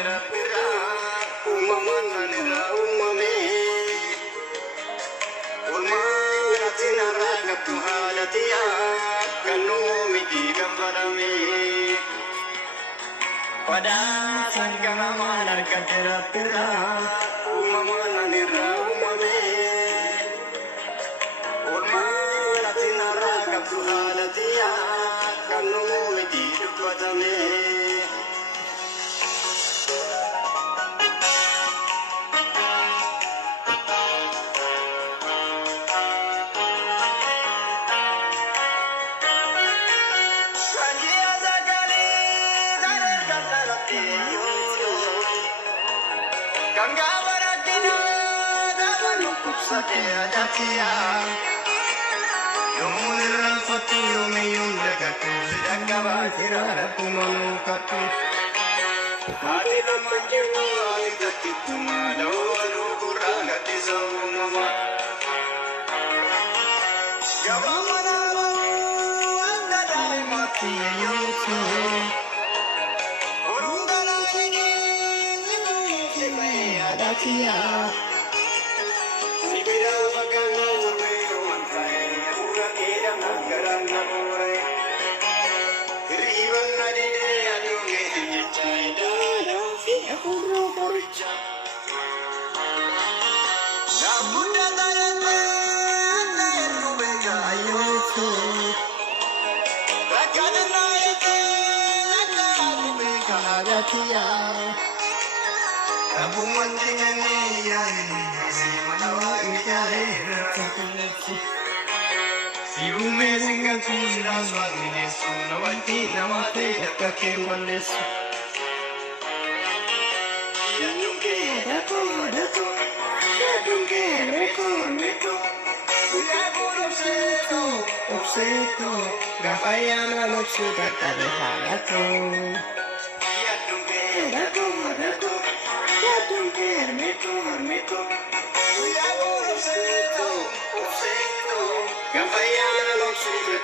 Rabbira uumamaan irraa uumame Ulmaan atiin har'a qabdu haala tiyaa kan uumiti kan barame Padaasan gamamaan argate Rabbira uumamaan irraa uumame Ulmaan atiin har'a qabdu haala tiyaa kan uumiti dubbatame Sadaya jatiya, yomuliran fatu yomiyum dagatu, sedakaba tirara pumanukatu. Hati namanjimu alikakitu malawalu kuranga tisamuma. Yawamanamu andadai mati yusu. Urungana ini ibu sime adatiya. Abu manjingani ya si manawa ikare si ume singa sura swagine sunawanti namate yakake wandesu yanunge dako yanunge reko ya guru obseto gafayana no suda tarehalato Meko, ya guru obseto gafayana no suda